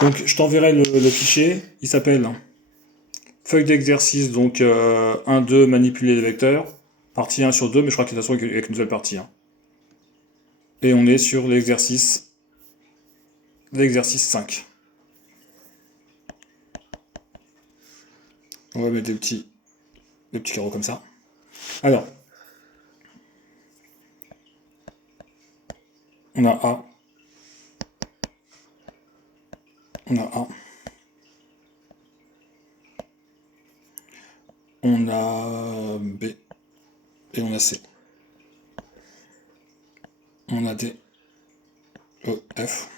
Donc, je t'enverrai le fichier. Il s'appelle feuille d'exercice, donc 1, 2, manipuler les vecteurs. Partie 1 sur 2, mais je crois qu'il y a de toute façon avec une nouvelle partie, hein. Et on est sur l'exercice 5. On va mettre des petits carreaux comme ça. Alors, on a A, on a A, on a B et on a C. On a D, E, F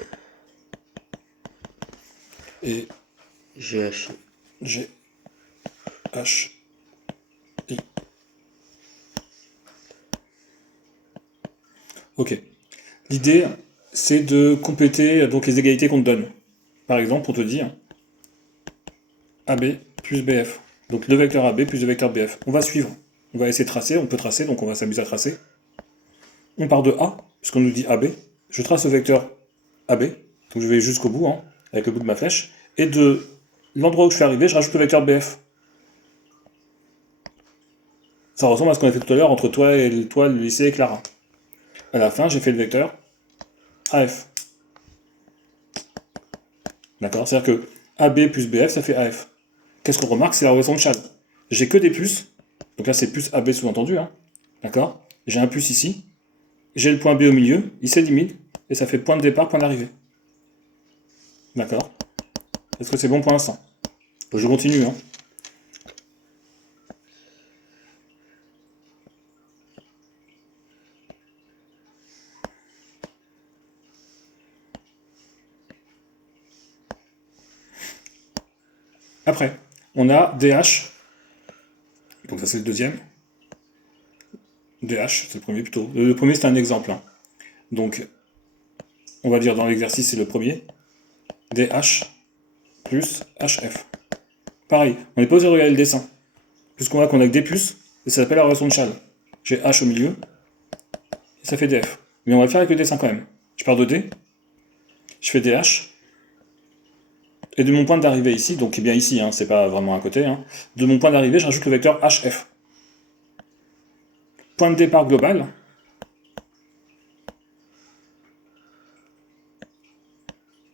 et GH. G, H, I. Ok. L'idée, c'est de compléter donc les égalités qu'on te donne. Par exemple, on te dit AB plus BF. Donc le vecteur AB plus le vecteur BF. On va suivre. On va essayer de tracer. On peut tracer, donc on va s'amuser à tracer. On part de A, puisqu'on nous dit AB. Je trace le vecteur AB. Donc je vais jusqu'au bout, hein, avec le bout de ma flèche. Et de l'endroit où je suis arrivé, je rajoute le vecteur BF. Ça ressemble à ce qu'on a fait tout à l'heure entre toi, le lycée et Clara. À la fin, j'ai fait le vecteur AF. D'accord? C'est-à-dire que AB plus BF, ça fait AF. Qu'est-ce qu'on remarque? C'est la relation de Chad. J'ai que des puces. Donc là, c'est plus AB sous-entendu, hein. D'accord? J'ai un puce ici. J'ai le point B au milieu. Il s'élimine. Et ça fait point de départ, point d'arrivée. D'accord? Est-ce que c'est bon pour l'instant? Je continue, hein. Après, on a DH. Donc ça, c'est le deuxième. DH, c'est le premier plutôt. Le premier, c'est un exemple, hein. Donc, on va dire dans l'exercice, c'est le premier. DH plus HF. Pareil, on n'est pas obligé de regarder le dessin. Puisqu'on voit qu'on a que des puces, et ça s'appelle la relation de Chad. J'ai H au milieu, et ça fait DF. Mais on va le faire avec le dessin quand même. Je pars de D, je fais DH, et de mon point d'arrivée ici, donc bien ici, hein, c'est pas vraiment à côté, hein, de mon point d'arrivée, je rajoute le vecteur HF. Point de départ global,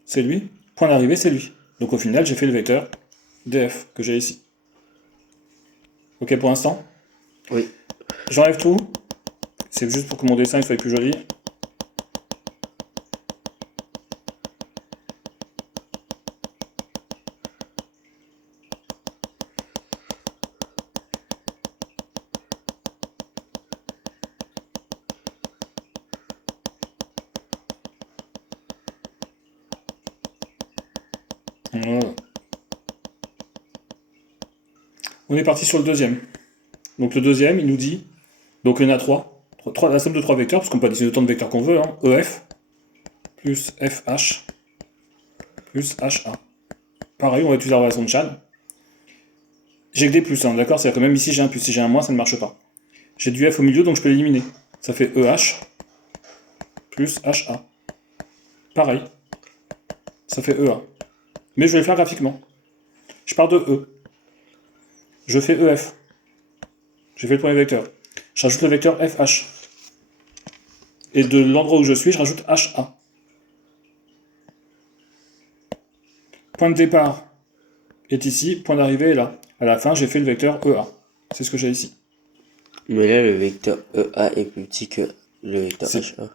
c'est lui. Point d'arrivée, c'est lui. Donc au final, j'ai fait le vecteur DF que j'ai ici. Ok pour l'instant? Oui. J'enlève tout. C'est juste pour que mon dessin soit plus joli. Voilà. On est parti sur le deuxième. Donc le deuxième, il nous dit, donc il y en a trois. La somme de trois vecteurs, parce qu'on peut additionner autant de vecteurs qu'on veut, hein. EF plus FH plus HA. Pareil, on va utiliser la relation de Chad. J'ai que des plus, hein, d'accord? C'est-à-dire que même ici j'ai un plus, si j'ai un moins, ça ne marche pas. J'ai du F au milieu, donc je peux l'éliminer. Ça fait EH plus HA. Pareil, ça fait EA. Mais je vais le faire graphiquement. Je pars de E. Je fais EF. J'ai fait le premier vecteur. Je rajoute le vecteur FH. Et de l'endroit où je suis, je rajoute HA. Point de départ est ici, point d'arrivée est là. À la fin, j'ai fait le vecteur EA. C'est ce que j'ai ici. Mais là, le vecteur EA est plus petit que le vecteur C'est HA.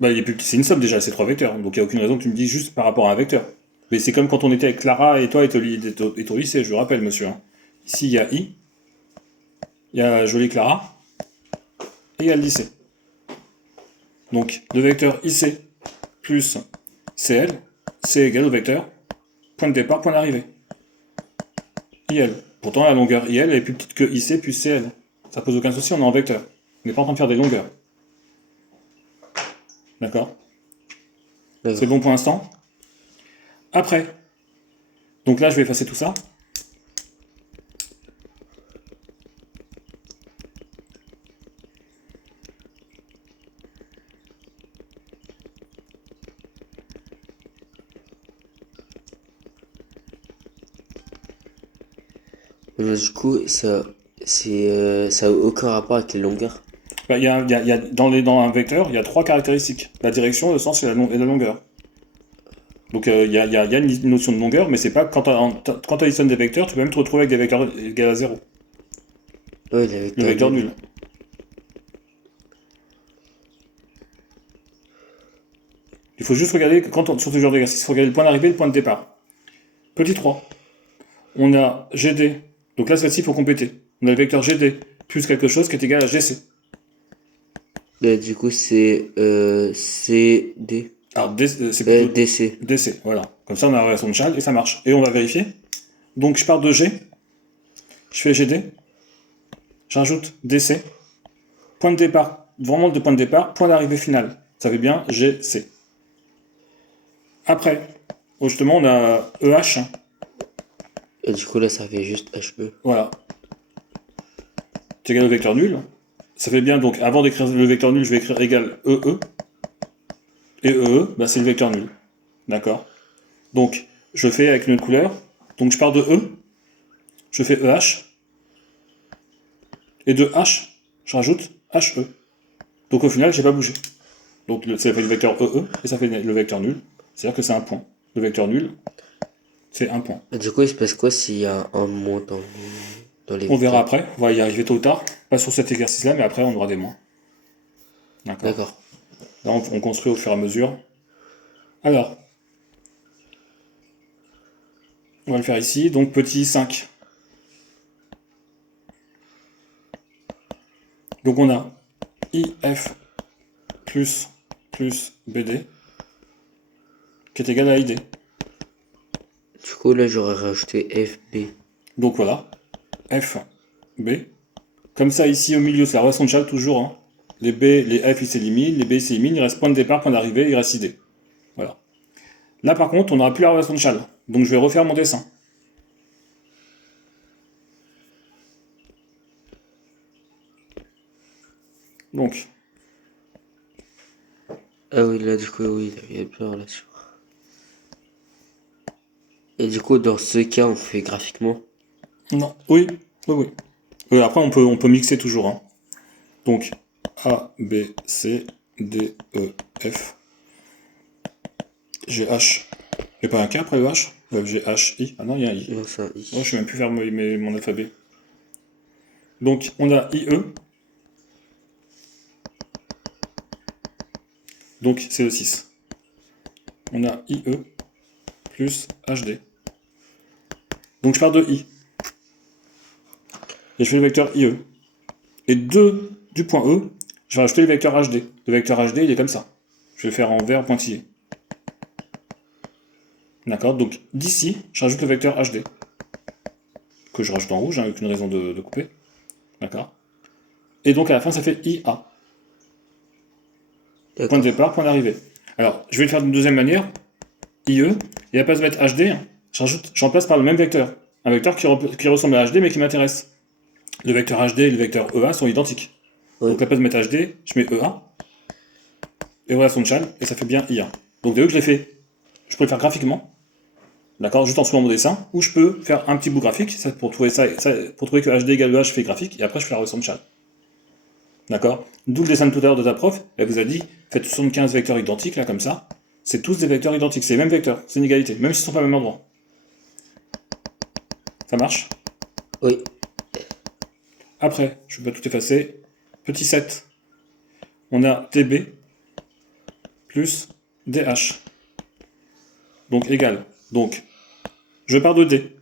bah, il est plus petit, c'est une somme déjà, c'est trois vecteurs. Donc il n'y a aucune raison que tu me dises juste par rapport à un vecteur. Mais c'est comme quand on était avec Clara et toi et ton lycée, je vous rappelle, monsieur, hein. Ici, il y a I, il y a la jolie Clara, et il y a le lycée. Donc le vecteur IC plus CL, c'est égal au vecteur point de départ, point d'arrivée. IL. Pourtant, la longueur IL est plus petite que IC plus CL. Ça pose aucun souci, on est en vecteur. On n'est pas en train de faire des longueurs. D'accord? C'est D'accord. bon pour l'instant? Après. Donc là, je vais effacer tout ça. Mais du coup, ça a aucun rapport avec les longueurs. Bah, dans un vecteur, il y a trois caractéristiques. La direction, le sens et et la longueur. Donc il y a une notion de longueur, mais c'est pas quand tu additionnes des vecteurs, tu peux même te retrouver avec des vecteurs égaux à zéro. Ouais, les Le vecteurs vecteur nuls. nul. Il faut juste regarder, sur ce genre d'exercice, il faut regarder le point d'arrivée et le point de départ. Petit 3. On a GD. Donc là, celle-ci, il faut compléter. On a le vecteur GD plus quelque chose qui est égal à GC. Du coup, c'est CD. Alors, c'est plutôt DC. DC, voilà. Comme ça, on a la relation de Chasles et ça marche. Et on va vérifier. Donc, je pars de G, je fais GD, j'ajoute DC, point de départ, vraiment de point de départ, point d'arrivée finale. Ça fait bien GC. Après, justement, on a EH, Et du coup, là, ça fait juste HE. voilà, c'est égal au vecteur nul. Ça fait bien, donc, avant d'écrire le vecteur nul, je vais écrire égal EE. Et EE, bah, c'est le vecteur nul. D'accord. Donc, je fais avec une autre couleur. Donc, je pars de E, je fais EH, et de H, je rajoute HE. Donc, au final, j'ai pas bougé. Donc, ça fait le vecteur EE, et ça fait le vecteur nul. C'est-à-dire que c'est un point. Le vecteur nul, c'est un point. Et du coup, il se passe quoi s'il y a un moins dans les On verra vecteurs? après, on va y arriver tôt ou tard. Pas sur cet exercice-là, mais après, on aura des moins. D'accord. D'accord. Là, on construit au fur et à mesure. Alors, on va le faire ici. Donc, petit 5. Donc, on a IF plus BD qui est égal à ID. Du coup, là, j'aurais rajouté FB. Donc, voilà. F, B. Comme ça, ici, au milieu, c'est la relation de Chasles, toujours. Hein. Les B, les F, ils s'éliminent. Les B, ils s'éliminent. Il reste point de départ, point d'arrivée. Il reste ID. Voilà. Là, par contre, on n'aura plus la relation de Chasles. Donc, je vais refaire mon dessin. Donc, Ah oui, là, du coup, oui, il y a plus de relation. Et du coup, dans ce cas, on fait graphiquement. non. Oui, oui, oui. Après, on peut mixer toujours. Hein. Donc, A, B, C, D, E, F, G, H. Il n'y a pas un K après le H G, H, I. Ah non, il y a un I. Non, c'est un Oh, I. je ne sais même plus faire mon alphabet. Donc, on a IE. Donc, c'est le 6. On a IE plus HD. Donc, je pars de I. Et je fais le vecteur IE. Et du point E, je vais rajouter le vecteur HD. Le vecteur HD, il est comme ça. Je vais le faire en vert pointillé. D'accord. Donc, d'ici, je rajoute le vecteur HD. Que je rajoute en rouge, hein, aucune raison de couper. D'accord. Et donc, à la fin, ça fait IA. Point de D'accord. départ, point d'arrivée. Alors, je vais le faire d'une deuxième manière. IE, et à la place de mettre HD, hein, je remplace par le même vecteur. Un vecteur qui ressemble à HD, mais qui m'intéresse. Le vecteur HD et le vecteur EA sont identiques. Oui. Donc, à la place de mettre HD, je mets EA. Et relation de Chasles, et ça fait bien IA. Donc, dès que je l'ai fait, je peux le faire graphiquement. D'accord, juste en suivant mon dessin, ou je peux faire un petit bout graphique, pour trouver pour trouver que HD égale EA, je fais graphique, et après je fais la relation de Chasles. D'accord. D'où le dessin de tout à l'heure de ta prof, elle vous a dit, faites 75 vecteurs identiques, là, comme ça. C'est tous des vecteurs identiques, c'est les mêmes vecteurs, c'est une égalité, même s'ils ne sont pas au même endroit. Ça marche. Oui. Après, je vais pas tout effacer. Petit 7. On a DB plus DH. Donc égal. Donc, je pars de D.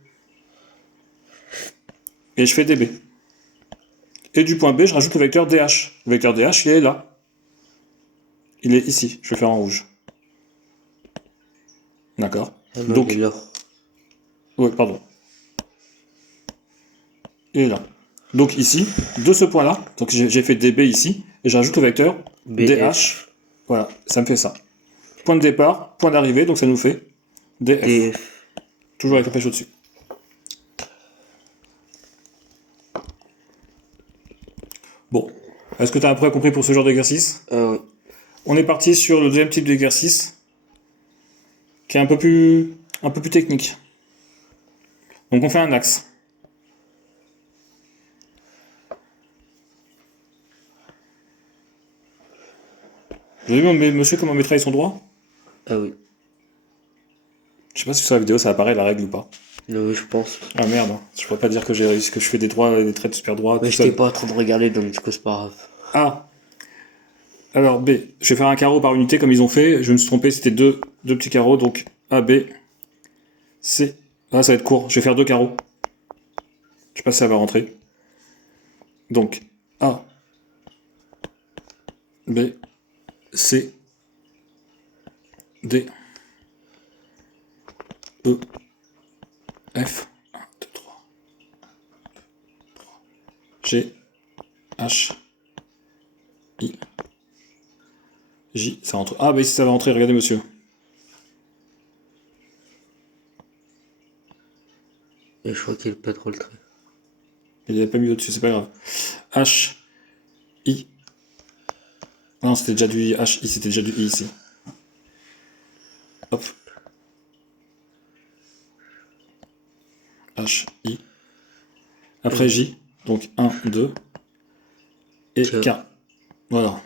Et je fais DB. Et du point B, je rajoute le vecteur DH. Le vecteur DH, il est là. Il est ici. Je vais faire en rouge. D'accord. Ah non, il est Donc, là. oui, pardon. Il est là. Donc ici, de ce point-là, donc j'ai fait DB ici, et j'ajoute le vecteur BF. DH. Voilà, ça me fait ça. Point de départ, point d'arrivée, donc ça nous fait DF. DF. Toujours avec la flèche au-dessus. Bon, est-ce que tu as un peu compris pour ce genre d'exercice? Ah oui. On est parti sur le deuxième type d'exercice, qui est un peu plus technique. Donc on fait un axe. Vous avez vu, monsieur, comment mes traits sont droits? Ah oui. Je sais pas si sur la vidéo ça apparaît la règle ou pas. Oui, je pense. Ah merde, hein. Je pourrais pas dire que j'ai réussi, que je fais des droits et des traits de super droits Mais tout j'étais seul. pas en train de regarder, donc du coup, c'est pas grave. A. Alors B. Je vais faire un carreau par unité comme ils ont fait. Je me suis trompé, c'était deux petits carreaux, donc A, B, C. Ah, ça va être court. Je vais faire deux carreaux. Je sais pas si ça va rentrer. Donc A, B, C, D, E, F, 1, 2, 3, G, H, I, J, ça rentre. Ah, bah ici ça va rentrer, regardez monsieur. Et je crois qu'il est pas trop le trait. Il n'y a pas mis au-dessus, c'est pas grave. H, I. Non, c'était déjà du H, I, c'était déjà du I ici. Hop. H, I. Après J, donc 1, 2. Et K. Voilà.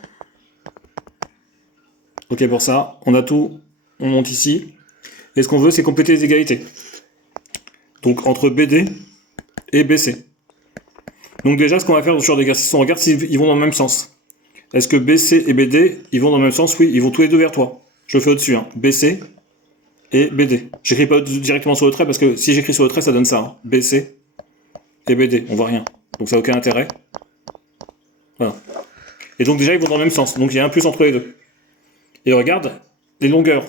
Ok pour ça, on a tout, on monte ici. Et ce qu'on veut, c'est compléter les égalités. Donc entre BD et BC. Donc déjà, ce qu'on va faire sur l'exercice, on regarde s'ils vont dans le même sens. Est-ce que BC et BD, ils vont dans le même sens? Oui, ils vont tous les deux vers toi. Je le fais au-dessus, hein. BC et BD. J'écris pas directement sur le trait parce que si j'écris sur le trait, ça donne ça. Hein. BC et BD, on voit rien. Donc ça n'a aucun intérêt. Voilà. Et donc déjà, ils vont dans le même sens. Donc il y a un plus entre les deux. Et regarde les longueurs.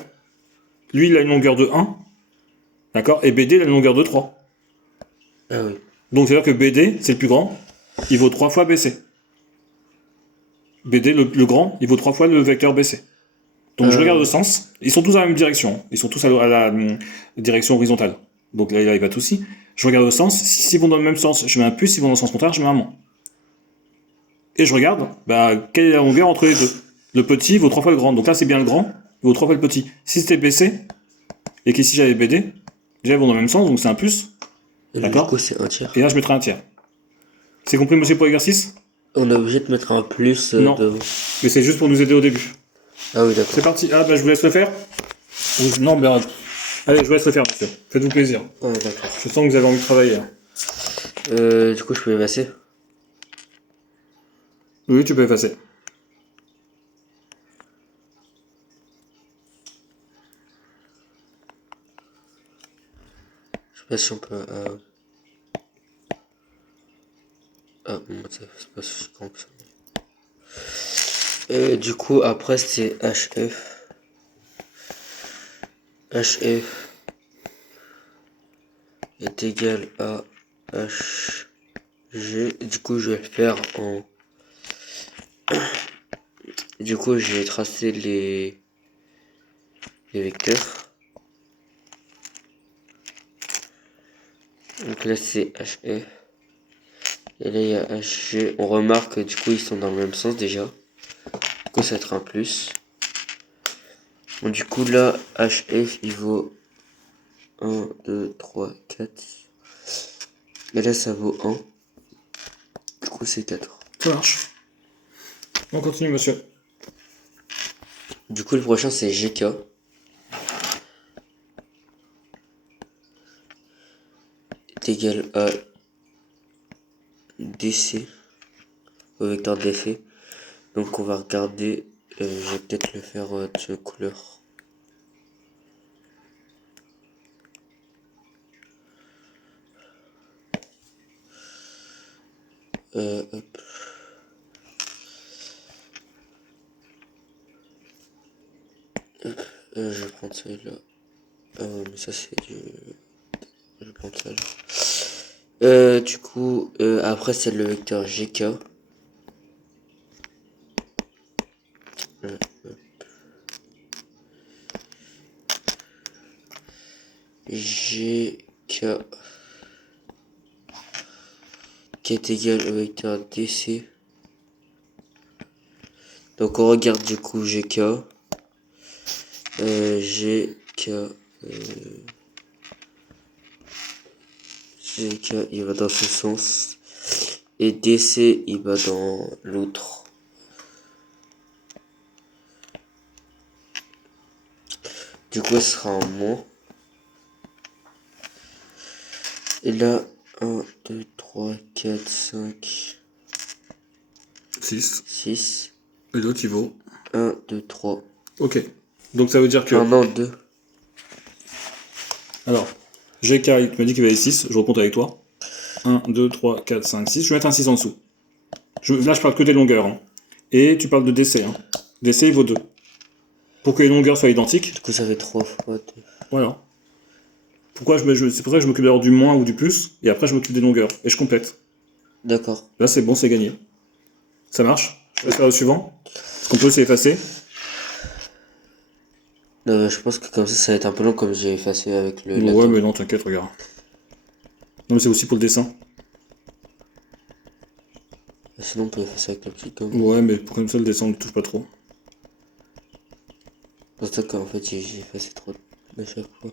Lui, il a une longueur de 1. D'accord? Et BD, il a une longueur de 3. Ah oui. Donc c'est-à-dire que BD, c'est le plus grand. Il vaut 3 fois BC. BD, le grand, il vaut 3 fois le vecteur BC. Donc je regarde le sens. Ils sont tous dans la même direction. Ils sont tous à la direction horizontale. Donc là, il n'y a pas de souci. Je regarde le sens. S'ils vont dans le même sens, je mets un plus. S'ils vont dans le sens contraire, je mets un moins. Et je regarde quelle est la longueur entre les deux. Le petit vaut 3 fois le grand. Donc là, c'est bien le grand. Il vaut 3 fois le petit. Si c'était BC, et qu'ici j'avais BD, déjà ils vont dans le même sens, donc c'est un plus. Et du D'accord? coup, c'est un tiers. Et là, je mettrai un tiers. C'est compris, monsieur, pour l'exercice? On est obligé de mettre un plus Non. devant. Mais c'est juste pour nous aider au début. Ah oui, d'accord. C'est parti. Ah, bah, je vous laisse le faire. Non, mais allez, je vous laisse le faire, monsieur. Faites-vous plaisir. Ah d'accord. Je sens que vous avez envie de travailler. Du coup, je peux effacer. Oui, tu peux effacer. Je sais pas si on peut... Ah, bon, ça c'est pas si grand que ça. Du coup, après, c'est HF. HF est égal à HG. Du coup, je vais le faire en... Du coup, je vais tracer les vecteurs. Donc là, c'est HF. Et là, il y a HG. On remarque que du coup, ils sont dans le même sens déjà. Du coup, ça va être un plus. Bon, du coup, là, HF, il vaut 1, 2, 3, 4. Et là, ça vaut 1. Du coup, c'est 4. Ça marche. On continue, monsieur. Du coup, le prochain, c'est GK. Est égal à DC au vecteur d'effet. Donc, on va regarder. Je vais peut-être le faire de couleur. Hop. Je vais prendre celui-là. Mais ça, c'est du. Je vais prendre ça là. Du coup, après, c'est le vecteur GK. GK qui est égal au vecteur DC. Donc on regarde du coup GK. GK il va dans ce sens. Et DC il va dans l'autre. Du coup, ce sera en moins. Et là, 1, 2, 3, 4, 5, 6. 6. Et l'autre, il vaut. 1, 2, 3. Ok. Donc ça veut dire que. Ah non, 2. Alors, GK, tu m'as dit qu'il y avait 6, je recompte avec toi. 1, 2, 3, 4, 5, 6. Je vais mettre un 6 en dessous. Là, je parle que des longueurs. Hein. Et tu parles de DC. Hein. DC, il vaut 2. Pour que les longueurs soient identiques. Du coup, ça fait 3 fois 2. Voilà. C'est pour ça que je m'occupe d'abord du moins ou du plus, et après je m'occupe des longueurs. Et je complète. D'accord. Là, c'est bon, c'est gagné. Ça marche? Je vais faire le suivant. Est-ce qu'on peut s'effacer? Je pense que comme ça va être un peu long comme j'ai effacé avec le Ouais, lato. mais non, t'inquiète, regarde. Non, mais c'est aussi pour le dessin. Sinon, on peut effacer avec la petite gomme. Ouais, mais pour comme ça, le dessin, on ne touche pas trop. C'est ça qu'en fait, j'ai effacé trop à chaque fois.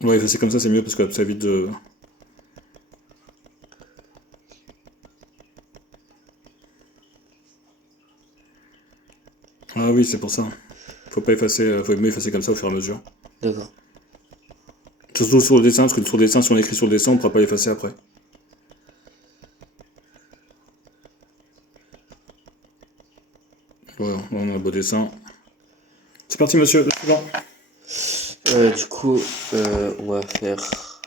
Ouais, effacer comme ça, c'est mieux parce que ça évite de. Ah oui, c'est pour ça. Faut pas effacer, faut mieux effacer comme ça au fur et à mesure. D'accord. Surtout sur le dessin, parce que sur le dessin, si on écrit sur le dessin, on ne pourra pas l'effacer après. Voilà, on a un beau dessin. C'est parti, monsieur, le suivant. Du coup, on va faire ça.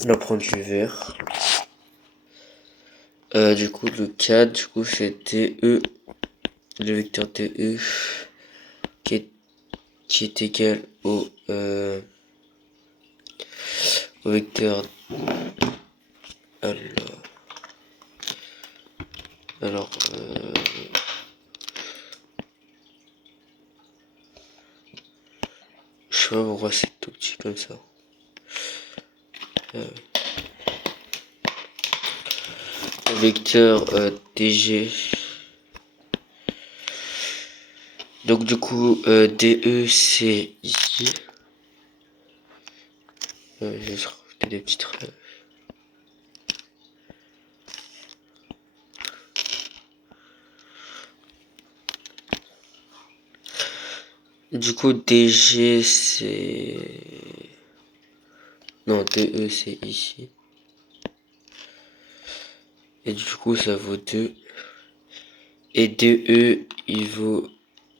On va prendre du vert. Du coup, le 4, du coup, c'est TE, le vecteur TE, qui est égal au vecteur. Alors, je sais pas pourquoi c'est tout petit comme ça. Vecteur DG. Donc du coup, DE c'est ici. Je vais juste rajouter des petites rêves. Du coup, DG c'est... Non, DE c'est ici. Et du coup, ça vaut 2. Et DE, il vaut...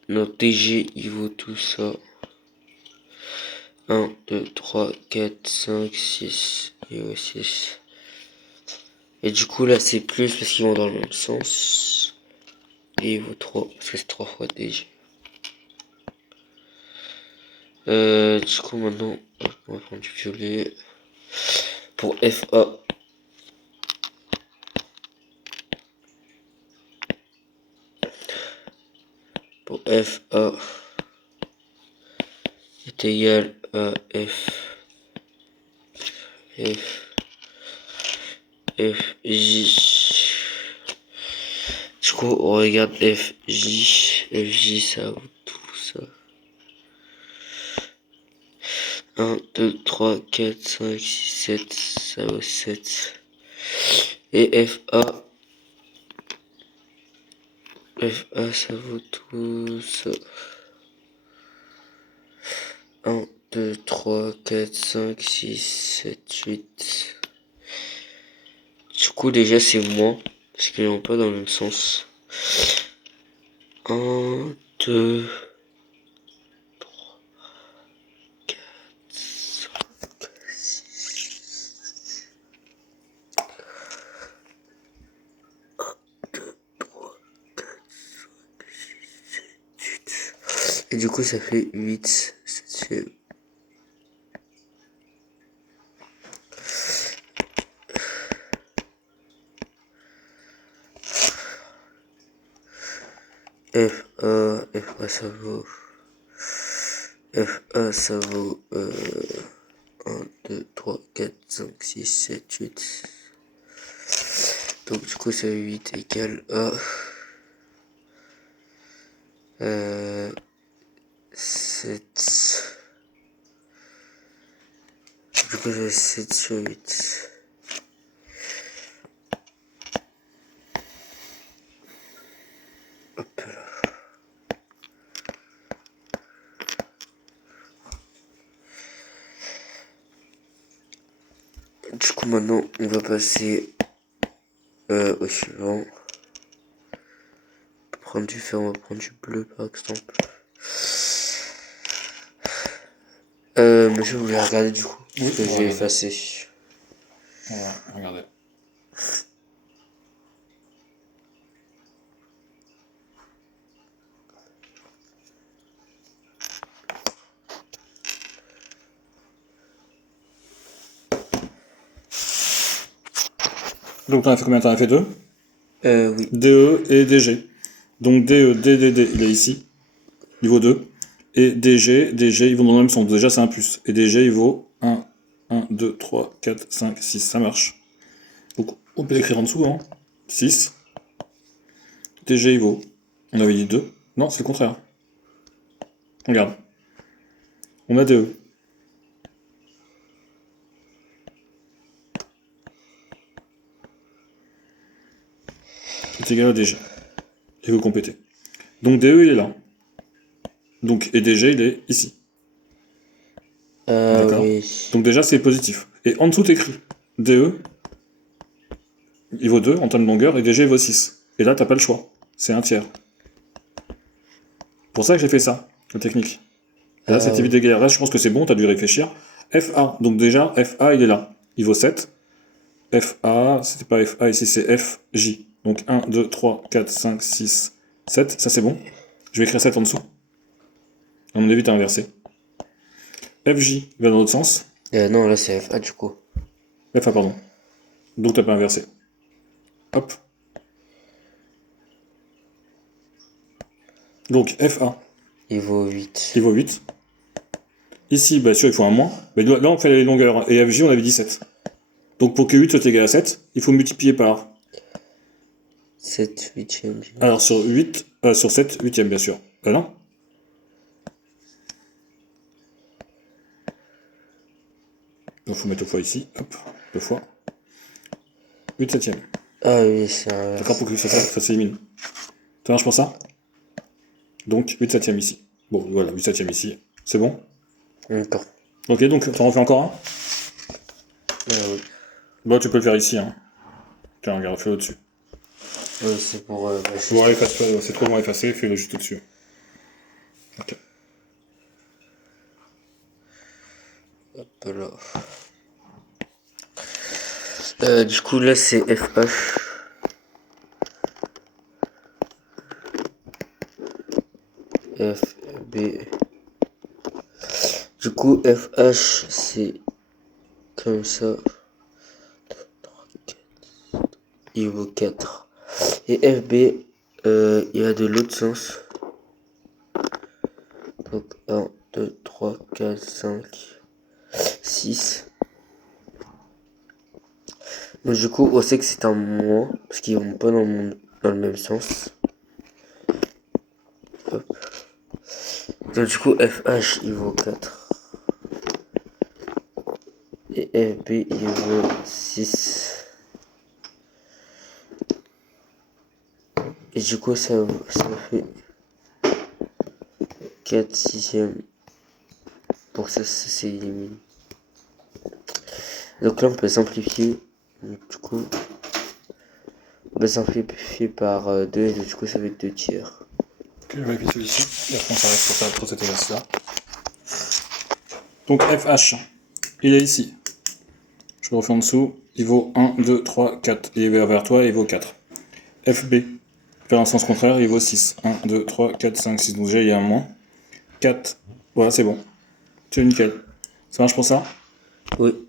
Non, DG, il vaut tout ça. 1, 2, 3, 4, 5, 6. Il vaut 6. Et du coup, là, c'est plus parce qu'ils vont dans le même sens. Et il vaut 3, parce que c'est 3 fois DG. Du coup, maintenant, on va prendre du violet. Pour FA. Pour FA est égal à FJ. Du coup, on regarde FJ. FJ, ça vaut tout ça. 1, 2, 3, 4, 5, 6, 7. Ça vaut 7. Et FA. FA, ça vaut tout ça. 1, 2, 3, 4, 5, 6, 7, 8. Du coup, déjà, c'est moins. Parce qu'ils vont pas dans le même sens. 1, 2, 4, 5, 6. 1, 2, 3, 4, 5, 6, 7, 8. Et du coup, ça fait 8 septième. FA, ça vaut. FA, ça vaut 1, 2, 3, 4, 5, 6, 7, 8. Donc du coup, ça 8 égale à 7. Du coup, ça 7 sur 8. Du coup, maintenant, on va passer au suivant. On va prendre du fer, on va prendre du bleu, par exemple. Monsieur, vous voulez regarder du coup? Oui, Que on va j'ai regarder. effacé. Voilà, regardez. Donc t'en as fait combien? T'en as fait 2? Oui. DE et DG. Donc DE, DDD, il est ici. Il vaut 2. Et DG, ils vont dans le même sens. Déjà, c'est un plus. Et DG, il vaut 1, 2, 3, 4, 5, 6. Ça marche. Donc, on peut l'écrire en dessous, hein. 6. DG, il vaut. On avait dit 2. Non, c'est le contraire. Regarde. On a DE. C'est égal à DG. Et vous complétez. Donc DE, il est là. Donc, et DG, il est ici. D'accord. Oui. Donc déjà, c'est positif. Et en dessous, t'écris DE, il vaut 2 en termes de longueur, et DG, il vaut 6. Et là, t'as pas le choix. C'est un tiers. Pour ça que j'ai fait ça, la technique. Et là, ça t'évite des galères. Là, je pense que c'est bon, t'as dû réfléchir. FA. Donc déjà, FA, il est là. Il vaut 7. FA, c'était pas FA, ici c'est FJ. Donc 1, 2, 3, 4, 5, 6, 7. Ça, c'est bon. Je vais écrire 7 en dessous. À mon avis, t'as inversé. FJ va dans l'autre sens. Non, là c'est FA du coup. FA, pardon. Donc t'as pas inversé. Hop. Donc FA, Il vaut 8. il vaut 8. Ici, bah sûr, il faut un moins. Mais là, on fait les longueurs. Et FJ, on avait dit 7. Donc pour que 8 soit égal à 7, il faut multiplier par... 7 huitièmes. Alors sur 8, sur 7, huitième bien sûr. Non. Donc faut mettre au fois ici. Hop, 2 fois. 8 septième. Ah oui, c'est un... D'accord, pour que ça s'élimine. Ça marche pour ça? Donc 8 septième ici. Bon, voilà, 8 septième ici. C'est bon? D'accord. Ok, donc t'en refais encore un? Oui. Bah tu peux le faire ici, hein. Tiens, regarde, fais-le au-dessus. C'est pour... Bon, efface-le, c'est trop loin effacé, fais-le juste au-dessus. Ok. Hop là. Du coup, là, c'est FH. FB. Du coup, FH, c'est comme ça. Il vaut 4. Et FB, il va de l'autre sens. Donc 1, 2, 3, 4, 5, 6. Donc du coup, on sait que c'est un moins, parce qu'ils vont pas dans le même sens. Hop. Donc du coup, FH, il vaut 4. Et FB, il vaut 6. Et du coup, ça fait 4 sixièmes. Pour ça s'élimine. Donc là, on peut simplifier. Donc, du coup, on peut simplifier par 2 et du coup, ça va être 2 tiers. Ok, je vérifie celui-ci. Et après, on s'arrête pour faire pour cet exercice-là. Donc FH, il est ici. Je le refais en dessous. Il vaut 1, 2, 3, 4. Il est vers toi, il vaut 4. FB, faire un sens contraire, il vaut 6. 1, 2, 3, 4, 5, 6. Donc déjà, il y a un moins. 4. Voilà, c'est bon. C'est nickel. Ça marche pour ça? Oui.